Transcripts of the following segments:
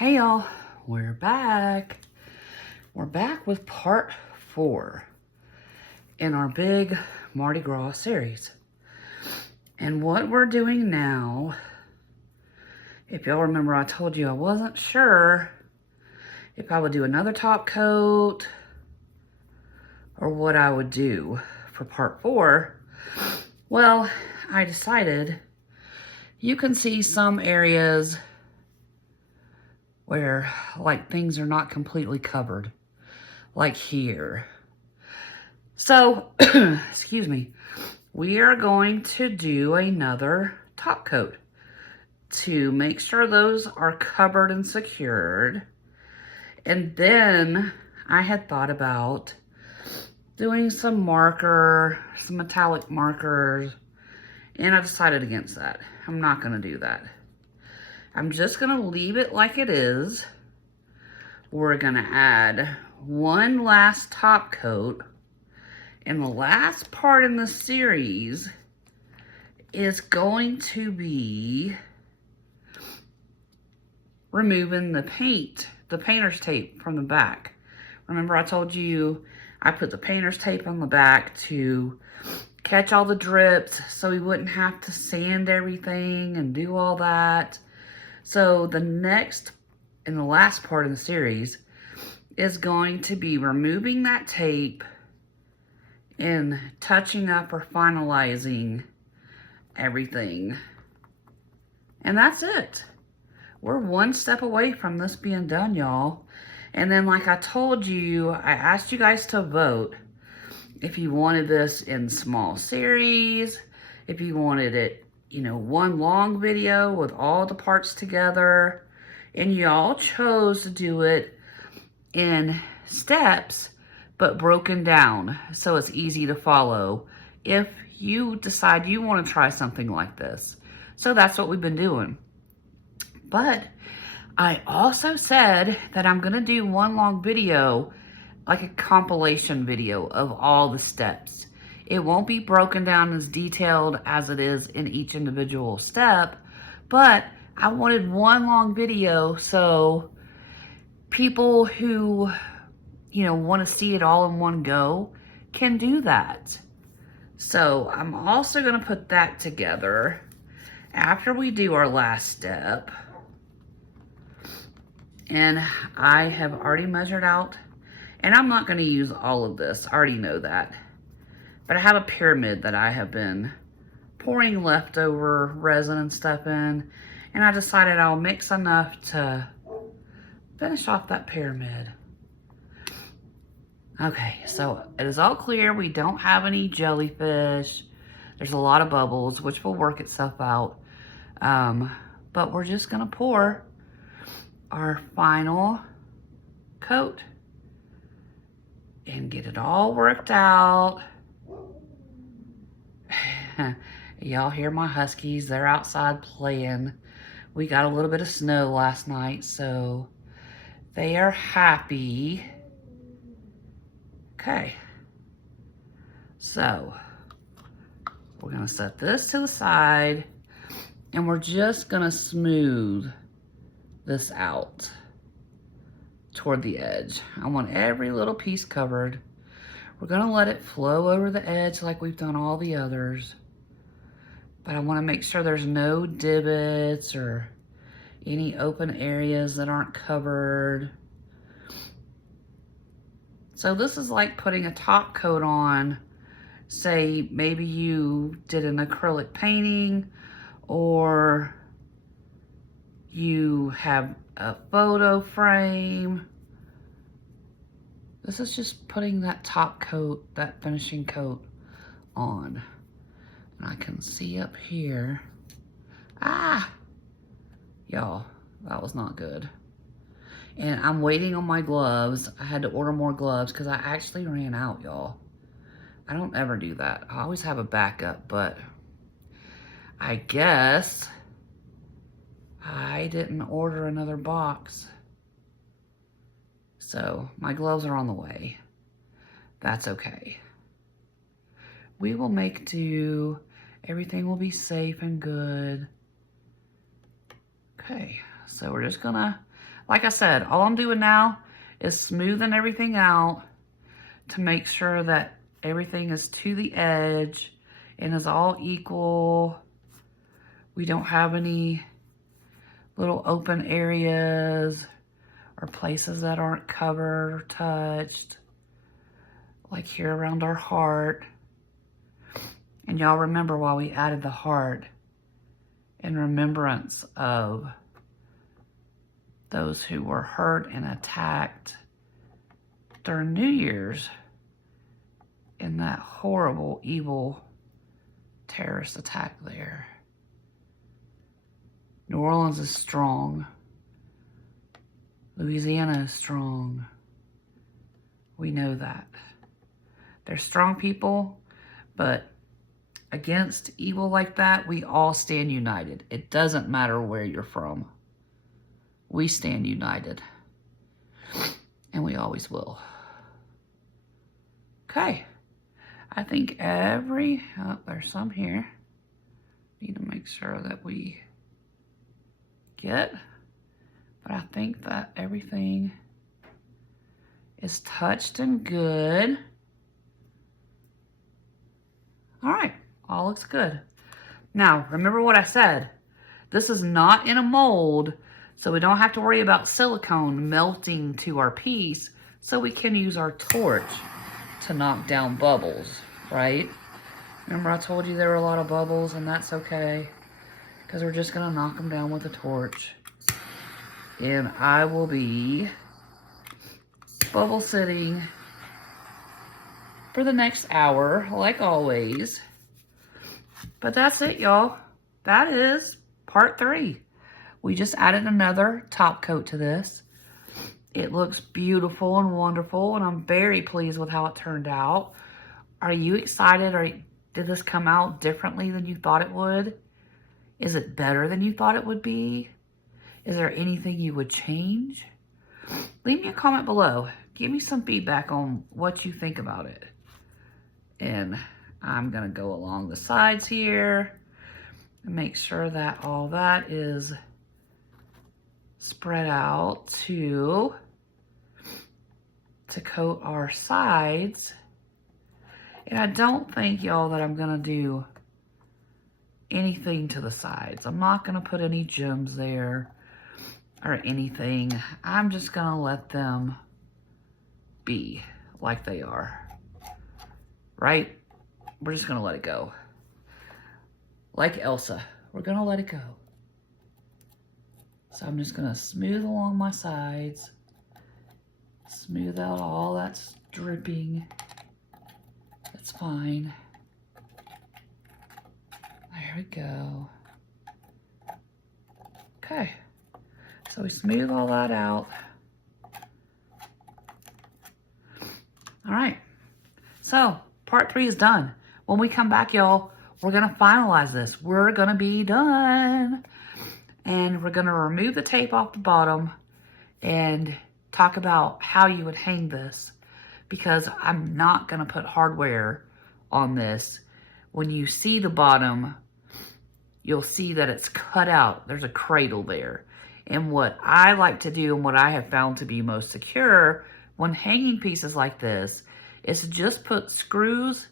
Hey y'all, we're back. We're back with part 4 in our big Mardi Gras series. And what we're doing now, if y'all remember, I told you I wasn't sure if I would do another top coat or what I would do for part 4. Well, I decided you can see some areas where like things are not completely covered, like here. So, excuse me, we are going to do another top coat to make sure those are covered and secured. And then I had thought about doing some metallic markers, and I decided against that. I'm not gonna do that. I'm just gonna leave it like it is. We're gonna add one last top coat, and the last part in the series is going to be removing the painter's tape from the back. Remember I told you I put the painter's tape on the back to catch all the drips so we wouldn't have to sand everything and do all that. So the next and the last part of the series is going to be removing that tape and touching up or finalizing everything. And that's it. We're one step away from this being done, y'all. And then like I told you, I asked you guys to vote if you wanted this in small series, if you wanted it, you know, one long video with all the parts together. And y'all chose to do it in steps, but broken down so it's easy to follow if you decide you want to try something like this. So that's what we've been doing. But I also said that I'm going to do one long video, like a compilation video of all the steps. It won't be broken down as detailed as it is in each individual step, but I wanted one long video so people who, you know, want to see it all in one go can do that. So I'm also going to put that together after we do our last step. And I have already measured out, and I'm not going to use all of this. I already know that. But I have a pyramid that I have been pouring leftover resin and stuff in, and I decided I'll mix enough to finish off that pyramid. Okay, so it is all clear. We don't have any jellyfish. There's a lot of bubbles, which will work itself out. But we're just gonna pour our final coat and get it all worked out. Y'all hear my huskies, they're outside playing. We got a little bit of snow last night, so they are happy. Okay, so we're gonna set this to the side and we're just gonna smooth this out toward the edge. I want every little piece covered. We're gonna let it flow over the edge like we've done all the others. But I wanna make sure there's no divots or any open areas that aren't covered. So this is like putting a top coat on. Say maybe you did an acrylic painting, or you have a photo frame. This is just putting that top coat, that finishing coat on. And I can see up here. Ah! Y'all, that was not good. And I'm waiting on my gloves. I had to order more gloves because I actually ran out, y'all. I don't ever do that. I always have a backup, but I guess I didn't order another box. So my gloves are on the way. That's okay. We will make do. Everything will be safe and good. Okay, so we're just gonna, like I said, all I'm doing now is smoothing everything out to make sure that everything is to the edge and is all equal. We don't have any little open areas or places that aren't covered or touched, like here around our heart. And y'all remember why we added the heart, in remembrance of those who were hurt and attacked during New Year's in that horrible, evil terrorist attack there. New Orleans is strong. Louisiana is strong. We know that. They're strong people, but against evil like that, we all stand united. It doesn't matter where you're from. We stand united. And we always will. Okay. I think oh, there's some here. Need to make sure that we get. But I think that everything is touched and good. All right. All looks good. Now, remember what I said. This is not in a mold, so we don't have to worry about silicone melting to our piece, so we can use our torch to knock down bubbles, right? Remember I told you there were a lot of bubbles, and that's okay, because we're just going to knock them down with a torch. And I will be bubble sitting for the next hour, like always. But that's it, y'all. That is part 3. We just added another top coat to this. It looks beautiful and wonderful, and I'm very pleased with how it turned out. Are you excited? Or did this come out differently than you thought it would? Is it better than you thought it would be? Is there anything you would change? Leave me a comment below. Give me some feedback on what you think about it. And I'm going to go along the sides here and make sure that all that is spread out to coat our sides. And I don't think, y'all, that I'm going to do anything to the sides. I'm not going to put any gems there or anything. I'm just going to let them be like they are. Right? We're just going to let it go. Like Elsa, we're going to let it go. So I'm just going to smooth along my sides. Smooth out all that's dripping. That's fine. There we go. Okay. So we smooth all that out. All right. So part 3 is done. When we come back, y'all, we're going to finalize this. We're going to be done. And we're going to remove the tape off the bottom and talk about how you would hang this, because I'm not going to put hardware on this. When you see the bottom, you'll see that it's cut out. There's a cradle there. And what I like to do, and what I have found to be most secure when hanging pieces like this, is to just put screws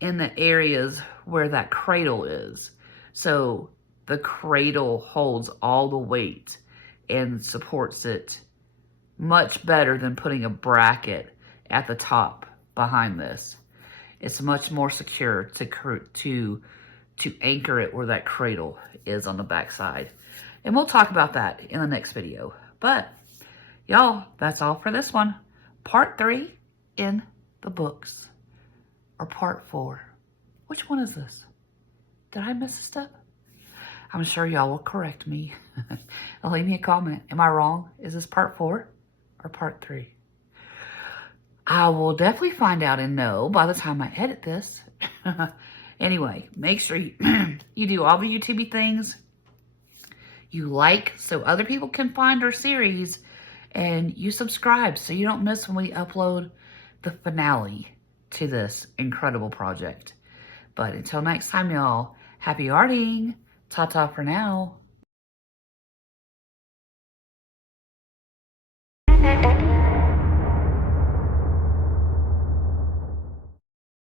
in the areas where that cradle is. So the cradle holds all the weight and supports it much better than putting a bracket at the top behind this. It's much more secure to anchor it where that cradle is on the back side. And we'll talk about that in the next video. But y'all, that's all for this one. Part 3 in the books. Or part 4. Which one is this? Did I miss a step? I'm sure y'all will correct me. Leave me a comment. Am I wrong? Is this part 4 or part 3? I will definitely find out and know by the time I edit this. Anyway, make sure you, you do all the YouTube things. You like so other people can find our series. And you subscribe so you don't miss when we upload the finale to this incredible project. But until next time, y'all, happy arting. Ta-ta for now.